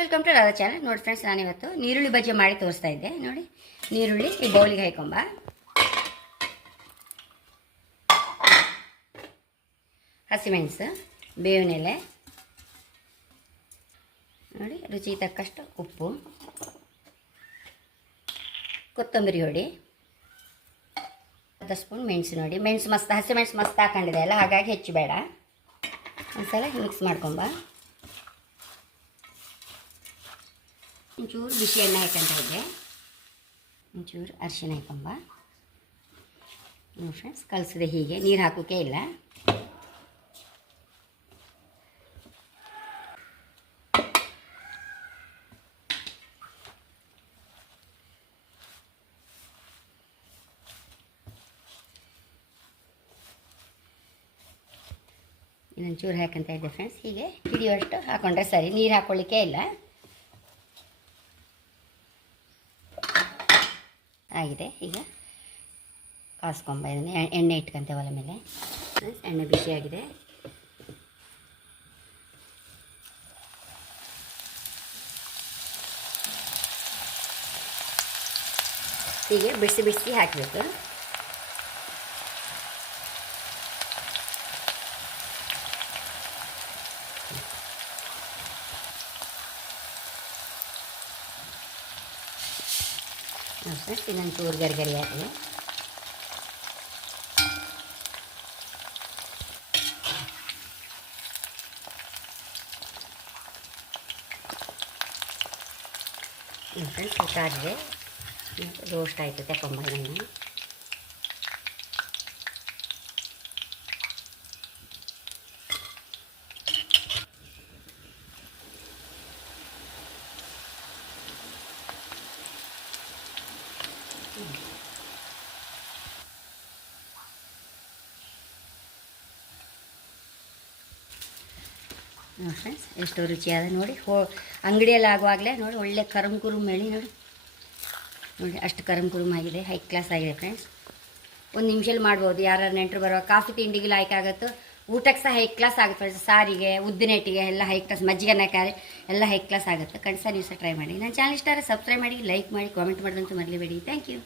Welcome to Radha channel ನೋಡಿ friends ನಾನಿವತ್ತು ನೀರುಳ್ಳಿ ಬಜ್ಜಿ ಮಾಡಿ ತೋರಿಸ್ತಾ ಇದ್ದೆ. ನೋಡಿ, ನೀರುಳ್ಳಿ ಈ ಬೌಲಿಗೆ ಹಾಕೊಂಬ ಹಸಿಮೆಣಸು ಬೇವಿನ ಎಲೆ ನೋಡಿ ರುಚಿ ತಕ್ಕಷ್ಟು ಉಪ್ಪು. ಕೊತ್ತಂಬರಿ ಹೊಡಿ ಅರ್ಧ ಸ್ಪೂನ್ ಮೆಣಸು ನೋಡಿ. ಮೆಣಸು ಮಸ್ತ್ ಹಸಿಮೆಣಸು ಮಸ್ತ್ ಹಾಕೊಂಡಿದೆ ಅಲ್ಲ, ಹಾಗಾಗಿ ಹೆಚ್ಚು ಬೇಡ. ಒಂದ್ಸಲ ಮಿಕ್ಸ್ ಮಾಡ್ಕೊಂಬ. ಒಂಚೂರು ಬಿಸಿ ಎಣ್ಣೆ ಹಾಕೊಂತ ಇದ್ದೆ. ಒಂಚೂರು ಅರಿಶಿಣ ಹಾಕೊಂಬ. ನೋಡಿ ಫ್ರೆಂಡ್ಸ್ ಕಲಸಿದೆ ಹೀಗೆ. ನೀರು ಹಾಕೋಕೆ ಇಲ್ಲ. ಇನ್ನೊಂಚೂರು ಹಾಕಂತ ಇದ್ದೆ ಫ್ರೆಂಡ್ಸ್ ಹೀಗೆ ಹಿಡಿಯುವಷ್ಟು ಹಾಕೊಂಡ್ರೆ ಸರಿ. ನೀರು ಹಾಕೊಳ್ಳಿಕ್ಕೆ ಇಲ್ಲ. ಆಗಿದೆ. ಈಗ ಕಾಸ್ಕೊಂಬ ಎಣ್ಣೆ ಇಟ್ಕೊಂತೆ ಒಲೆ ಮೇಲೆ. ಎಣ್ಣೆ ಬಿಸಿಯಾಗಿದೆ. ಹೀಗೆ ಬಿಡಿಸಿ ಬಿಡಿಸಿ ಹಾಕಬೇಕು. ಫ್ರೆಂಡ್ಸ್ ಇನ್ನೊಂದು ಚೂರು ಗರಿ ಗರಿ ಹಾಕಿ ಫ್ರೆಂಡ್ಸ್ ಗೊತ್ತಾಗಿದೆ ರೋಸ್ಟ್ ಆಯಿತು ತಗೊಂಬ ನೋಡಿ ಫ್ರೆಂಡ್ಸ್ ಎಷ್ಟು ರುಚಿಯಾದ ನೋಡಿ. ಹೋ, ಅಂಗಡಿಯಲ್ಲಿ ಆಗುವಾಗಲೇ ನೋಡಿ, ಒಳ್ಳೆ ಕರಮ್ ಕುರುಮ್ ಹೇಳಿ ನೋಡಿ. ನೋಡಿ, ಅಷ್ಟು ಕರಮ್ ಕುರುಮ್ ಆಗಿದೆ ಹೈ ಕ್ಲಾಸ್ ಆಗಿದೆ ಫ್ರೆಂಡ್ಸ್ ಒಂದು ನಿಮಿಷದಲ್ಲಿ ಮಾಡ್ಬೋದು. ಯಾರು ನೆಂಟರು ಬರೋ ಕಾಫಿ ತಿಂಡಿಗೆ ಲೈಕ್ ಆಗುತ್ತೋ ಊಟಕ್ಕೆ ಸಹ ಹೈ ಕ್ಲಾಸ್ ಆಗುತ್ತೆ ಸಾರಿಗೆ ಉದ್ದಿನೇಟಿಗೆ ಎಲ್ಲ ಹೈ ಕ್ಲಾಸ್ ಮಜ್ಜಿಗೆ ಕಾರಿ, ಎಲ್ಲ ಹೈ ಕ್ಲಾಸ್ ಆಗುತ್ತೆ? ಕಣ್ಸ ನೀವು ಸಹ ಟ್ರೈ ಮಾಡಿ. ನನ್ನ ಚಾನಲ್ ಇಷ್ಟ ಸಬ್ಸ್ಕ್ರೈಬ್ ಮಾಡಿ ಲೈಕ್ ಮಾಡಿ ಕಾಮೆಂಟ್ ಮಾಡೋದಂತೂ ಮರಲಿಬೇಡಿ ಥ್ಯಾಂಕ್ ಯು